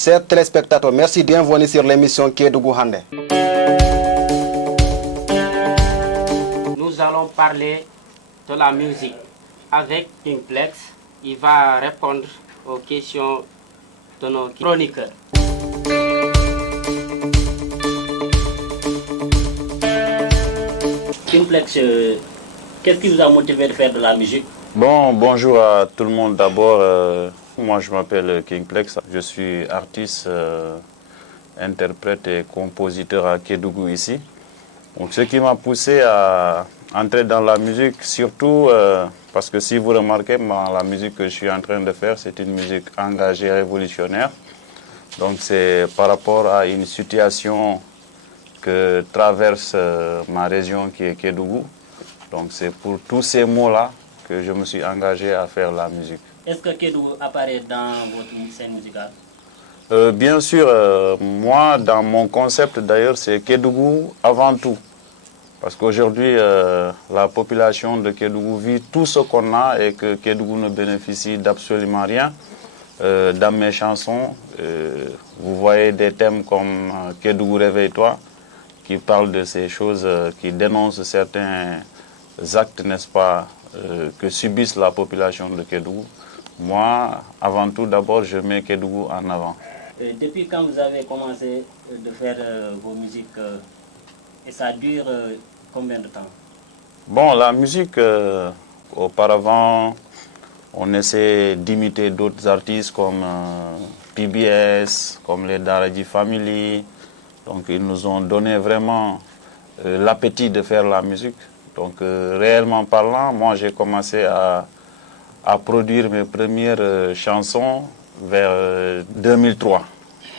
Chers téléspectateurs, merci de bienvenue sur l'émission Kédougou Hande. Nous allons parler de la musique avec Kingplex. Il va répondre aux questions de nos chroniqueurs. Kingplex, qu'est-ce qui vous a motivé de faire de la musique? Bon, bonjour à tout le monde d'abord. Moi, je m'appelle Kingplex. Je suis artiste, interprète et compositeur à Kédougou ici. Donc, ce qui m'a poussé à entrer dans la musique, surtout parce que si vous remarquez, la musique que je suis en train de faire, c'est une musique engagée, révolutionnaire. Donc, c'est par rapport à une situation que traverse ma région qui est Kédougou. Donc, c'est pour tous ces mots-là que je me suis engagé à faire la musique. Est-ce que Kédougou apparaît dans votre scène musicale? Bien sûr, moi, dans mon concept d'ailleurs, c'est Kédougou avant tout. Parce qu'aujourd'hui, la population de Kédougou vit tout ce qu'on a et que Kédougou ne bénéficie d'absolument rien. Dans mes chansons, vous voyez des thèmes comme Kédougou réveille-toi, qui parlent de ces choses, qui dénoncent certains actes, n'est-ce pas, que subissent la population de Kédougou. Moi, avant tout, d'abord, je mets Kédougou en avant. Depuis quand vous avez commencé de faire vos musiques et ça dure combien de temps? Bon, la musique, auparavant, on essaie d'imiter d'autres artistes comme PBS, comme les Daradi Family. Donc, ils nous ont donné vraiment l'appétit de faire la musique. Donc, réellement parlant, moi, j'ai commencé à produire mes premières chansons vers 2003.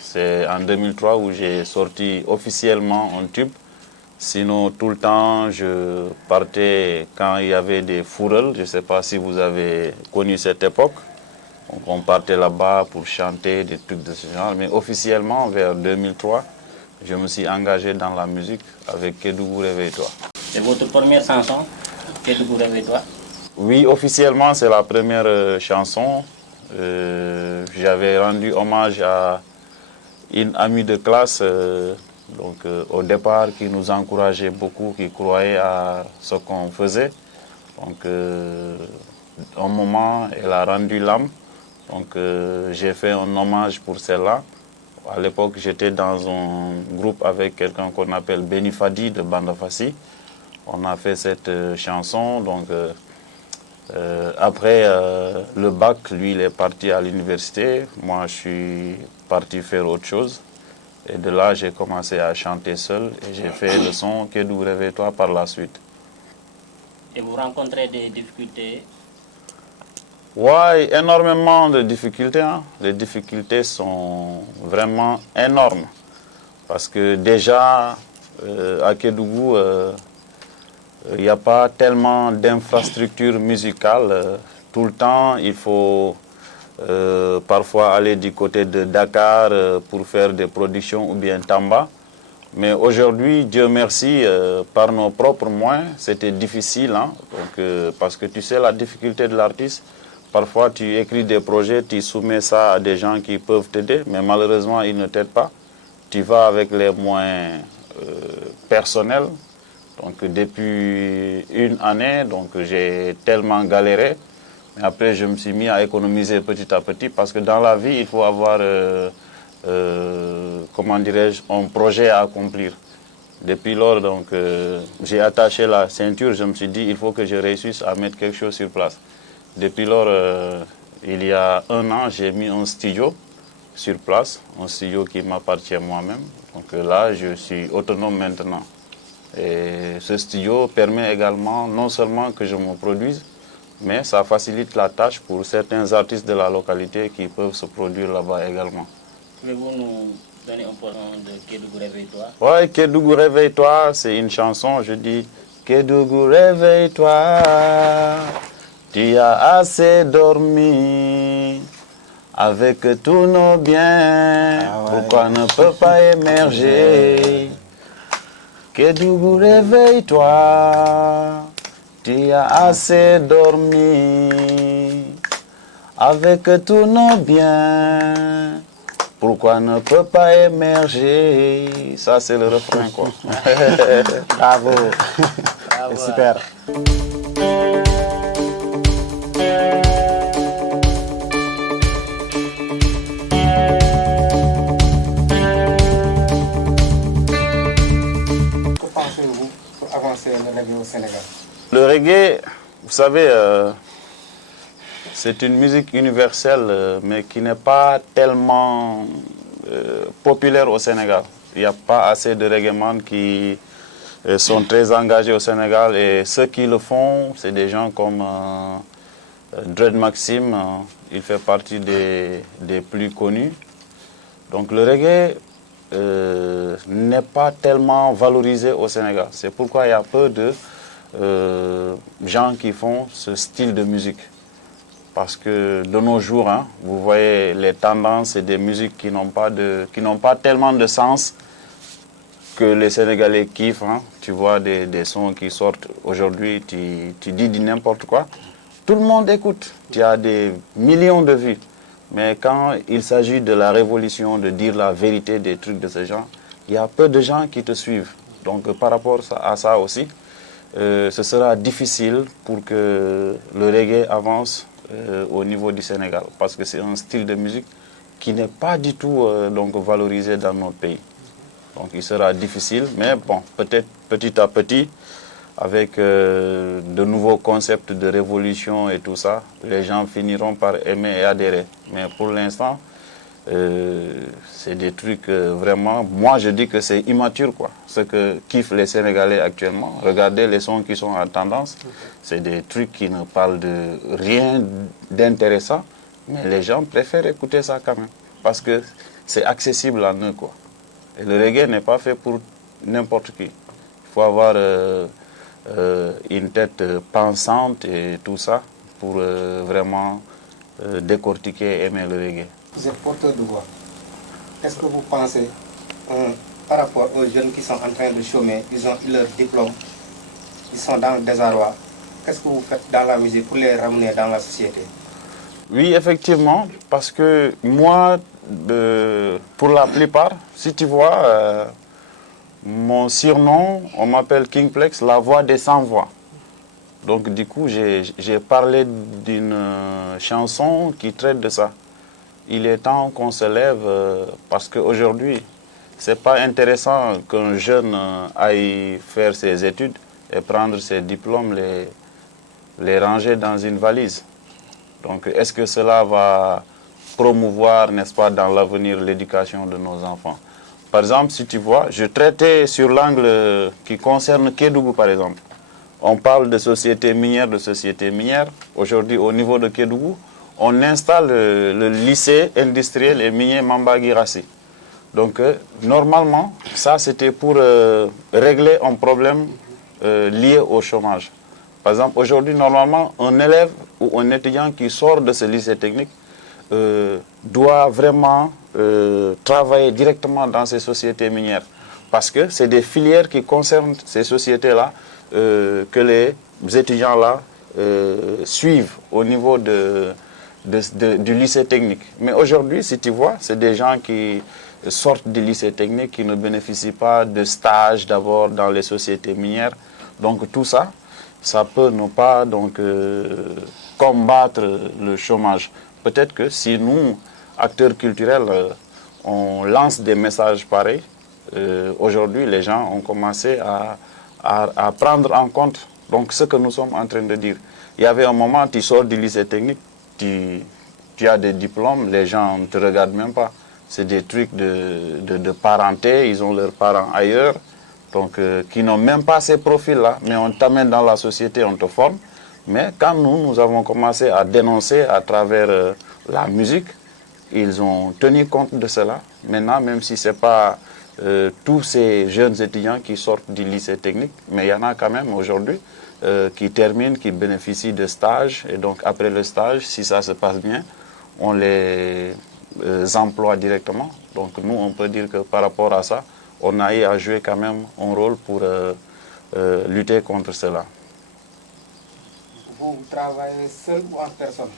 C'est en 2003 où j'ai sorti officiellement un tube. Sinon, tout le temps, je partais quand il y avait des fourrels. Je ne sais pas si vous avez connu cette époque. Donc, on partait là-bas pour chanter des trucs de ce genre. Mais officiellement, vers 2003, je me suis engagé dans la musique avec Kédougou réveille-toi. C'est votre première chanson, Kédougou réveille-toi? Oui, officiellement, c'est la première chanson. J'avais rendu hommage à une amie de classe, au départ, qui nous encourageait beaucoup, qui croyait à ce qu'on faisait. Donc, un moment, elle a rendu l'âme. Donc, j'ai fait un hommage pour celle-là. À l'époque, j'étais dans un groupe avec quelqu'un qu'on appelle Beni Fadi de Bandafassi. On a fait cette chanson. Donc, après le bac, lui, il est parti à l'université. Moi, je suis parti faire autre chose. Et de là, j'ai commencé à chanter seul. Et j'ai fait le son Kédougou réveille-toi par la suite. Et vous rencontrez des difficultés? Oui, énormément de difficultés. Hein. Les difficultés sont vraiment énormes. Parce que déjà, à Kédougou, il n'y a pas tellement d'infrastructures musicales. Tout le temps, il faut parfois aller du côté de Dakar pour faire des productions ou bien Tamba. Mais aujourd'hui, Dieu merci, par nos propres moyens, c'était difficile. Hein? Donc, parce que tu sais, la difficulté de l'artiste, parfois tu écris des projets, tu soumets ça à des gens qui peuvent t'aider, mais malheureusement, ils ne t'aident pas. Tu vas avec les moyens personnels. Donc depuis une année, j'ai tellement galéré. Mais après, je me suis mis à économiser petit à petit parce que dans la vie, il faut avoir, comment dirais-je, un projet à accomplir. Depuis lors, j'ai attaché la ceinture, je me suis dit, il faut que je réussisse à mettre quelque chose sur place. Depuis lors, il y a un an, j'ai mis un studio sur place, un studio qui m'appartient moi-même. Donc là, je suis autonome maintenant. Et ce studio permet également non seulement que je me produise, mais ça facilite la tâche pour certains artistes de la localité qui peuvent se produire là-bas également. Pouvez-vous nous donner un peu de Kédougou réveille-toi? Oui, Kédougou réveille-toi, c'est une chanson, je dis Kédougou réveille-toi, tu as assez dormi. Avec tous nos biens, pourquoi ne peut pas émerger? Kédougou réveille-toi, tu as assez dormi. Avec tous nos biens, Pourquoi ne peut pas émerger? Ça, c'est le refrain, quoi. Bravo. C'est super. Que pensez-vous pour avancer le reggae au Sénégal? Le reggae, vous savez, c'est une musique universelle, mais qui n'est pas tellement populaire au Sénégal. Il n'y a pas assez de reggaeman qui sont très engagés au Sénégal, et ceux qui le font, c'est des gens comme Dread Maxime, il fait partie des plus connus. Donc le reggae n'est pas tellement valorisé au Sénégal. C'est pourquoi il y a peu de gens qui font ce style de musique. Parce que de nos jours, hein, vous voyez les tendances et des musiques qui n'ont pas tellement de sens que les Sénégalais kiffent. Hein. Tu vois des sons qui sortent aujourd'hui, tu dis n'importe quoi. Tout le monde écoute. Tu as des millions de vues. Mais quand il s'agit de la révolution, de dire la vérité des trucs de ce genre, il y a peu de gens qui te suivent. Donc par rapport à ça aussi, ce sera difficile pour que le reggae avance au niveau du Sénégal. Parce que c'est un style de musique qui n'est pas du tout donc valorisé dans notre pays. Donc il sera difficile, mais bon, peut-être petit à petit, avec de nouveaux concepts de révolution et tout ça, les gens finiront par aimer et adhérer. Mais pour l'instant, c'est des trucs vraiment... Moi, je dis que c'est immature, quoi. Ce que kiffent les Sénégalais actuellement. Regardez les sons qui sont en tendance. C'est des trucs qui ne parlent de rien d'intéressant. Mais les gens préfèrent écouter ça quand même. Parce que c'est accessible à eux, quoi. Et le reggae n'est pas fait pour n'importe qui. Il faut avoir une tête pensante et tout ça pour vraiment décortiquer et aimer le reggae. Vous êtes porteur de voix. Qu'est-ce que vous pensez par rapport aux jeunes qui sont en train de chômer, ils ont eu leur diplôme, ils sont dans le désarroi? Qu'est-ce que vous faites dans la musique pour les ramener dans la société? Oui, effectivement, parce que moi, pour la plupart, si tu vois, mon surnom, on m'appelle Kingplex, la voix des sans-voix. Donc du coup, j'ai parlé d'une chanson qui traite de ça. Il est temps qu'on se lève parce qu'aujourd'hui, ce n'est pas intéressant qu'un jeune aille faire ses études et prendre ses diplômes, les ranger dans une valise. Donc est-ce que cela va promouvoir, n'est-ce pas, dans l'avenir, l'éducation de nos enfants? Par exemple, si tu vois, je traitais sur l'angle qui concerne Kédougou, par exemple. On parle de sociétés minières, Aujourd'hui, au niveau de Kédougou, on installe le lycée industriel et minier Mamba Girassi. Donc, normalement, ça, c'était pour régler un problème lié au chômage. Par exemple, aujourd'hui, normalement, un élève ou un étudiant qui sort de ce lycée technique doit vraiment travailler directement dans ces sociétés minières. Parce que c'est des filières qui concernent ces sociétés-là que les étudiants-là suivent au niveau du lycée technique. Mais aujourd'hui, si tu vois, c'est des gens qui sortent du lycée technique, qui ne bénéficient pas de stage d'abord dans les sociétés minières. Donc tout ça, ça peut ne pas donc, combattre le chômage. Peut-être que si nous, acteurs culturels, on lance des messages pareils, aujourd'hui les gens ont commencé à prendre en compte donc, ce que nous sommes en train de dire. Il y avait un moment, tu sors du lycée technique, tu as des diplômes, les gens ne te regardent même pas. C'est des trucs de parenté, ils ont leurs parents ailleurs, donc qui n'ont même pas ces profils-là, mais on t'amène dans la société, on te forme. Mais quand nous avons commencé à dénoncer à travers la musique, ils ont tenu compte de cela. Maintenant, même si ce n'est pas tous ces jeunes étudiants qui sortent du lycée technique, mais il y en a quand même aujourd'hui qui terminent, qui bénéficient de stages. Et donc après le stage, si ça se passe bien, on les emploie directement. Donc nous, on peut dire que par rapport à ça, on a eu à jouer quand même un rôle pour lutter contre cela. Vous travaillez seul ou en personne?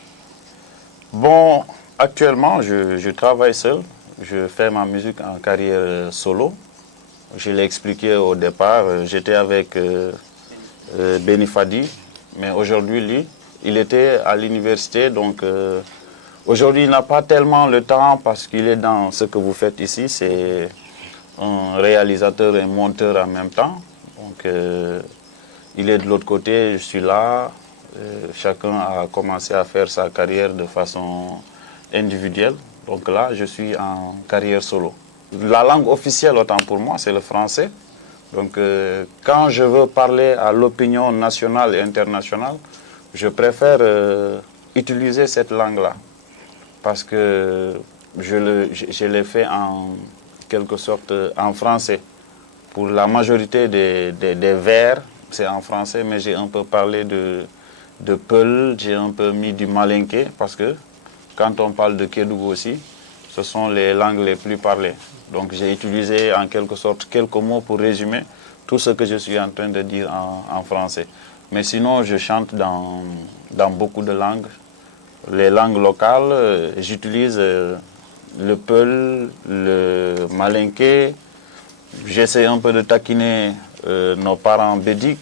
Bon, actuellement, je travaille seul. je fais ma musique en carrière solo. Je l'ai expliqué au départ, j'étais avec Beni Fadi, mais aujourd'hui, lui, il était à l'université, donc aujourd'hui, il n'a pas tellement le temps parce qu'il est dans ce que vous faites ici, c'est un réalisateur et monteur en même temps. Donc, il est de l'autre côté, je suis là. Chacun a commencé à faire sa carrière de façon individuelle. Donc là, je suis en carrière solo. La langue officielle, autant pour moi, c'est le français. Donc, quand je veux parler à l'opinion nationale et internationale, je préfère utiliser cette langue-là. Parce que je l'ai fait en quelque sorte en français. Pour la majorité des vers, c'est en français, mais j'ai un peu parlé de Peul, j'ai un peu mis du Malinké, parce que quand on parle de Kédougou aussi, ce sont les langues les plus parlées. Donc j'ai utilisé en quelque sorte quelques mots pour résumer tout ce que je suis en train de dire en français. Mais sinon, je chante dans beaucoup de langues. Les langues locales, j'utilise le Peul, le Malinké. J'essaie un peu de taquiner nos parents bédiques.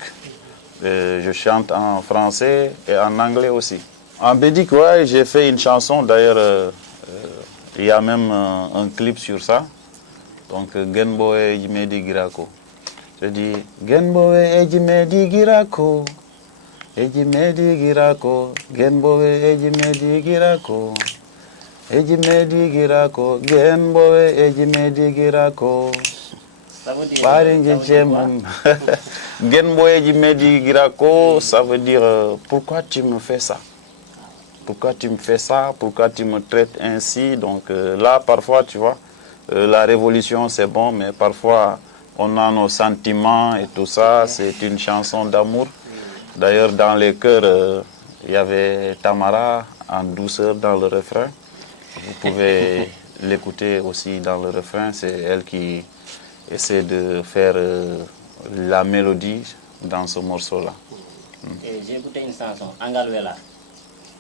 Je chante en français et en anglais aussi. En bédique, ouais, j'ai fait une chanson, d'ailleurs, il y a même un clip sur ça. Donc, Genboe Ejimedi Girako. Je dis, Genboe Ejimedi Girako, Ejimedi Girako, Genboe Ejimedi Girako, Ejimedi Girako, Genboe Ejimedi Girako. Ça veut dire Genboe Ejimedi Girako, ça veut dire pourquoi tu me fais ça? Pourquoi tu me fais ça? Pourquoi tu me traites ainsi? Donc là, parfois, tu vois, la révolution, c'est bon, mais parfois, on a nos sentiments et tout ça. C'est une chanson d'amour. D'ailleurs, dans les chœurs, il y avait Tamara en douceur dans le refrain. Vous pouvez l'écouter aussi dans le refrain. C'est elle qui essaie de faire la mélodie dans ce morceau-là. J'ai écouté une chanson, Angalwela.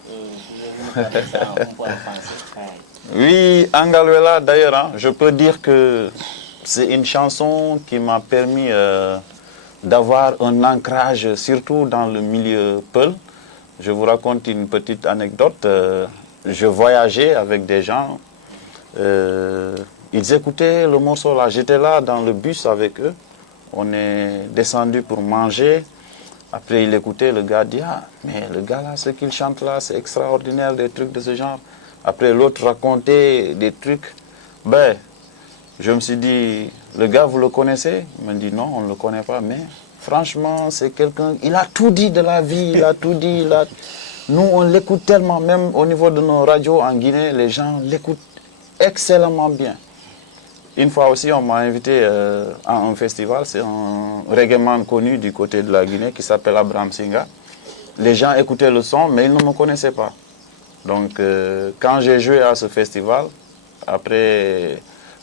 Vous me parlez ça un peu en français. Oui, Angalwela, d'ailleurs, hein, je peux dire que c'est une chanson qui m'a permis d'avoir un ancrage, surtout dans le milieu Peul. Je vous raconte une petite anecdote. Je voyageais avec des gens. Ils écoutaient le morceau là. J'étais là dans le bus avec eux. On est descendu pour manger. Après, il écoutait, le gars dit, ah, mais le gars là, ce qu'il chante là, c'est extraordinaire, des trucs de ce genre. Après, l'autre racontait des trucs. Ben, je me suis dit, le gars, vous le connaissez? Il me dit, non, on ne le connaît pas, mais franchement, c'est quelqu'un, il a tout dit de la vie, il a tout dit. Nous, on l'écoute tellement, même au niveau de nos radios en Guinée, les gens l'écoutent excellemment bien. Une fois aussi, on m'a invité à un festival, c'est un reggaeman connu du côté de la Guinée qui s'appelle Abraham Singa. Les gens écoutaient le son, mais ils ne me connaissaient pas. Donc, quand j'ai joué à ce festival, après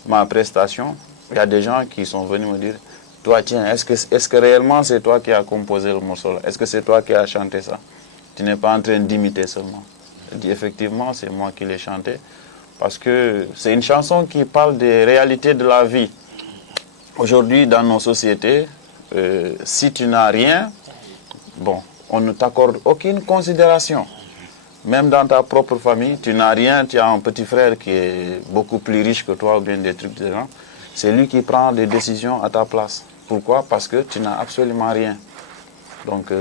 ma prestation, il y a des gens qui sont venus me dire, toi, tiens, est-ce que réellement c'est toi qui as composé le morceau là? Est-ce que c'est toi qui as chanté ça? Tu n'es pas en train d'imiter seulement. Je dis, effectivement, c'est moi qui l'ai chanté. Parce que c'est une chanson qui parle des réalités de la vie. Aujourd'hui, dans nos sociétés, si tu n'as rien, bon, on ne t'accorde aucune considération. Même dans ta propre famille, tu n'as rien, tu as un petit frère qui est beaucoup plus riche que toi ou bien des trucs de gens. C'est lui qui prend des décisions à ta place. Pourquoi? Parce que tu n'as absolument rien. Donc,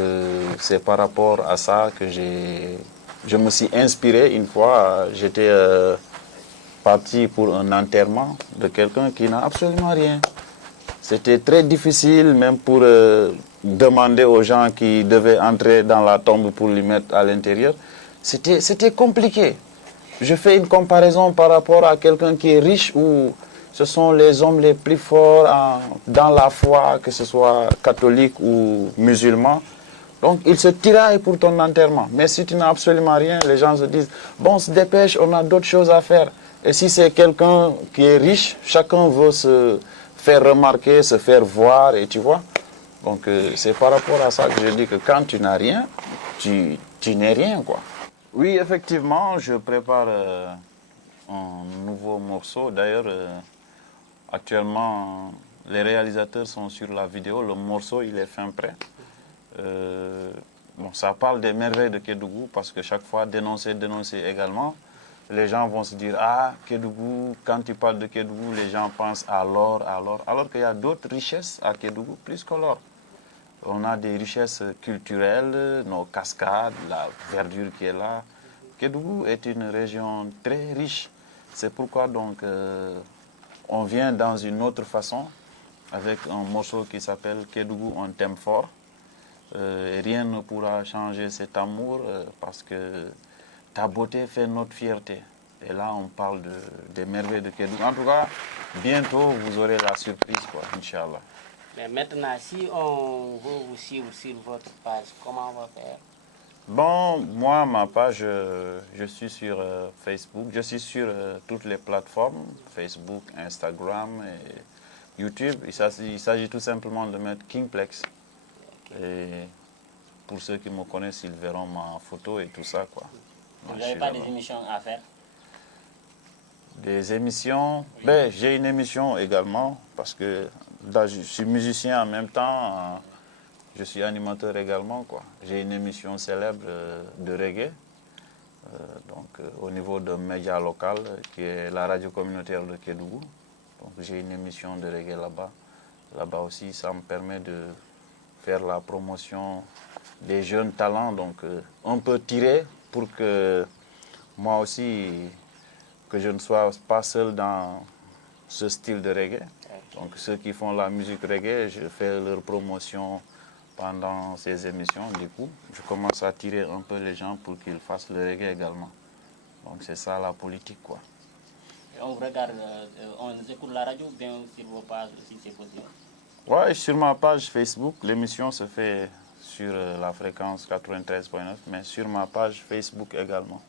c'est par rapport à ça que je me suis inspiré une fois. J'étais parti pour un enterrement de quelqu'un qui n'a absolument rien. C'était très difficile même pour demander aux gens qui devaient entrer dans la tombe pour lui mettre à l'intérieur. C'était compliqué. Je fais une comparaison par rapport à quelqu'un qui est riche où ce sont les hommes les plus forts dans la foi, que ce soit catholique ou musulman. Donc, ils se tiraillent pour ton enterrement. Mais si tu n'as absolument rien, les gens se disent, bon, on se dépêche, on a d'autres choses à faire. Et si c'est quelqu'un qui est riche, chacun veut se faire remarquer, se faire voir, et tu vois. Donc, c'est par rapport à ça que je dis que quand tu n'as rien, tu n'es rien, quoi. Oui, effectivement, je prépare un nouveau morceau. D'ailleurs, actuellement, les réalisateurs sont sur la vidéo. Le morceau, il est fin prêt. Bon, ça parle des merveilles de Kédougou parce que chaque fois, dénoncer également. Les gens vont se dire, ah, Kédougou, quand tu parles de Kédougou, les gens pensent à l'or, alors qu'il y a d'autres richesses à Kédougou plus que l'or. On a des richesses culturelles, nos cascades, la verdure qui est là. Kédougou est une région très riche. C'est pourquoi donc on vient dans une autre façon avec un morceau qui s'appelle Kédougou, on t'aime fort. Et rien ne pourra changer cet amour parce que ta beauté fait notre fierté. Et là, on parle des merveilles de Kédougou. En tout cas, bientôt, vous aurez la surprise, quoi, Inch'Allah. Mais maintenant, si on veut vous suivre sur votre page, comment on va faire? Bon, moi, ma page, je suis sur Facebook. Je suis sur toutes les plateformes, Facebook, Instagram et YouTube. Il s'agit tout simplement de mettre Kingplex. Et pour ceux qui me connaissent, ils verront ma photo et tout ça, quoi. Vous n'avez pas des émissions à faire? Des émissions, ben, j'ai une émission également parce que là, je suis musicien en même temps, je suis animateur également, quoi. J'ai une émission célèbre de reggae, au niveau d'un média local qui est la radio communautaire de Kédougou. Donc j'ai une émission de reggae là-bas. Là-bas aussi, ça me permet de faire la promotion des jeunes talents, donc on peut tirer pour que moi aussi, que je ne sois pas seul dans ce style de reggae. Donc ceux qui font la musique reggae, je fais leur promotion pendant ces émissions. Du coup, je commence à tirer un peu les gens pour qu'ils fassent le reggae également. Donc c'est ça la politique, quoi. Et on regarde, on écoute la radio bien sur vos pages si c'est possible. Ouais, sur ma page Facebook, l'émission se fait sur la fréquence 93.9, mais sur ma page Facebook également.